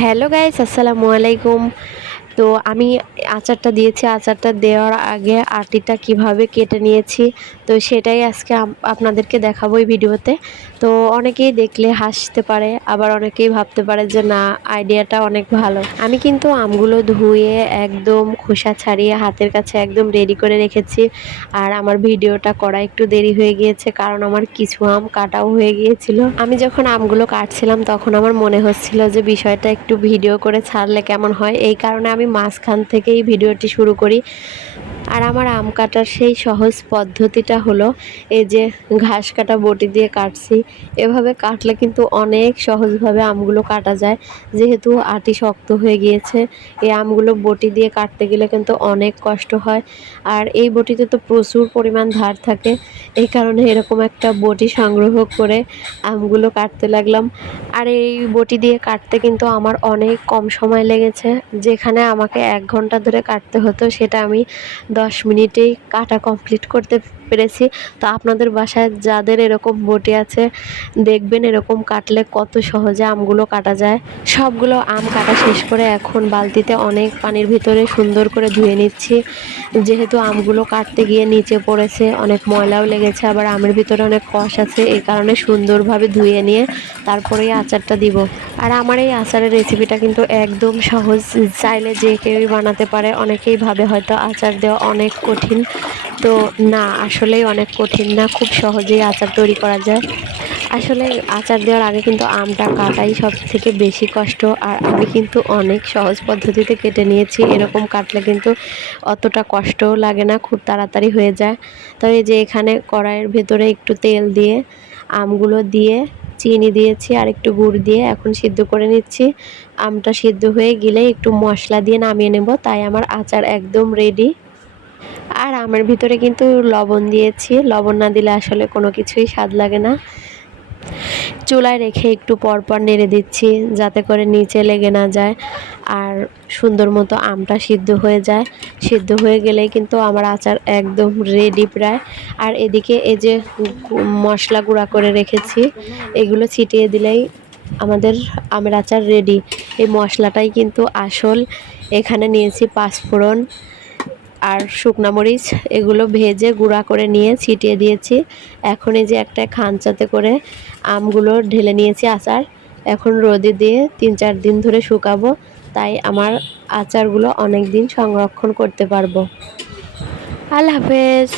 Hello guys, আসসালামু আলাইকুম। তো আমি আচারটা দিয়েছি, আচারটা দেওয়ার আগে আটিটা কিভাবে কেটে নিয়েছি তো সেটাই আজকে আপনাদেরকে দেখাবো এই ভিডিওতে। তো অনেকেই দেখলে হাসতে পারে, আবার অনেকেই ভাবতে পারে যে না, আইডিয়াটা অনেক ভালো। আমি কিন্তু আমগুলো ধুয়ে একদম খোসা ছাড়িয়ে হাতের কাছে একদম রেডি করে রেখেছি। আর আমার ভিডিওটা করা একটু দেরি হয়ে গিয়েছে, কারণ আমার কিছু আম কাটাও হয়ে গিয়েছিল। আমি যখন আমগুলো কাটছিলাম তখন আমার মনে হচ্ছিল যে বিষয়টা একটু ভিডিও করে ছাড়লে কেমন হয়, এই কারণে আমি মাঝখান থেকেই ভিডিওটি শুরু করি। আর আমার আম কাটার সেই সহজ পদ্ধতিটা হলো এই যে ঘাস কাটা বটি দিয়ে কাটছি। এভাবে কাটলে কিন্তু অনেক সহজভাবে আমগুলো কাটা যায়। যেহেতু আটি শক্ত হয়ে গিয়েছে, এই আমগুলো বটি দিয়ে কাটতে গেলে কিন্তু অনেক কষ্ট হয়। আর এই বটিতে তো প্রচুর পরিমাণ ধার থাকে, এই কারণে এরকম একটা বটি সংগ্রহ করে আমগুলো কাটতে লাগলাম। আর এই বটি দিয়ে কাটতে কিন্তু আমার অনেক কম সময় লেগেছে। যেখানে আমাকে ১ ঘন্টা ধরে কাটতে হতো, সেটা আমি 10 মিনিটেই কাটা কমপ্লিট করতে পেরেছি। তো আপনাদের বাসায় যাদের এরকম বটি আছে, দেখবেন এরকম কাটলে কত সহজে আমগুলো কাটা যায়। সবগুলো আম কাটা শেষ করে এখন বালতিতে অনেক পানির ভিতরে সুন্দর করে ধুয়ে নিচ্ছি। যেহেতু আমগুলো কাটতে গিয়ে নিচে পড়েছে, অনেক ময়লাও লেগেছে, আবার আমের ভিতরে অনেক কষ আছে, এই কারণে সুন্দরভাবে ধুয়ে নিয়ে তারপরেই আচারটা দিব। আর আমার এই আচারের রেসিপিটা কিন্তু একদম সহজ, চাইলে যে কেউই বানাতে পারে। অনেকেই ভাবে হয়তো আচার দেওয়া অনেক কঠিন, তো না, আসলেই অনেক কঠিন না, খুব সহজেই আচার তৈরি করা যায়। আসলে আচার দেওয়ার আগে কিন্তু আমটা কাটাই সব থেকে বেশি কষ্ট। আর আমি কিন্তু অনেক সহজ পদ্ধতিতে কেটে নিয়েছি, এরকম কাটলে কিন্তু অতটা কষ্টও লাগে না, খুব তাড়াতাড়ি হয়ে যায়। তো এই যে এখানে কড়াইয়ের ভেতরে একটু তেল দিয়ে আমগুলো দিয়ে চিনি দিয়েছি আর একটু গুড় দিয়ে এখন সিদ্ধ করে নিচ্ছি। আমটা সিদ্ধ হয়ে গেলে একটু মশলা দিয়ে নামিয়ে নেব, তাই আমার আচার একদম রেডি। আর আমের ভিতরে কিন্তু লবণ দিয়েছি, লবণ না দিলে আসলে কোনো কিছুই স্বাদ লাগে না। চুলায় রেখে একটু পরপর নেড়ে দিচ্ছি যাতে করে নিচে লেগে না যায় আর সুন্দর মতো আমটা সিদ্ধ হয়ে যায়। সিদ্ধ হয়ে গেলেই কিন্তু আমার আচার একদম রেডি প্রায়। আর এদিকে এই যে মশলা গুঁড়া করে রেখেছি, এগুলো ছিটিয়ে দিলেই আমাদের আমের আচার রেডি। এই মশলাটাই কিন্তু আসল। এখানে নিয়েছি পাঁচফোড়ন আর শুকনা মরিচ, এগুলো ভেজে গুঁড়া করে নিয়ে ছিটিয়ে দিয়েছি। এখন এই যে একটা খাঞ্চাতে করে আমগুলো ঢেলে নিয়েছি আচার। এখন রোদে দিয়ে ৩-৪ দিন ধরে শুকাবো, তাই আমার আচারগুলো অনেক দিন সংরক্ষণ করতে পারবো। আল্লাহ হাফেজ।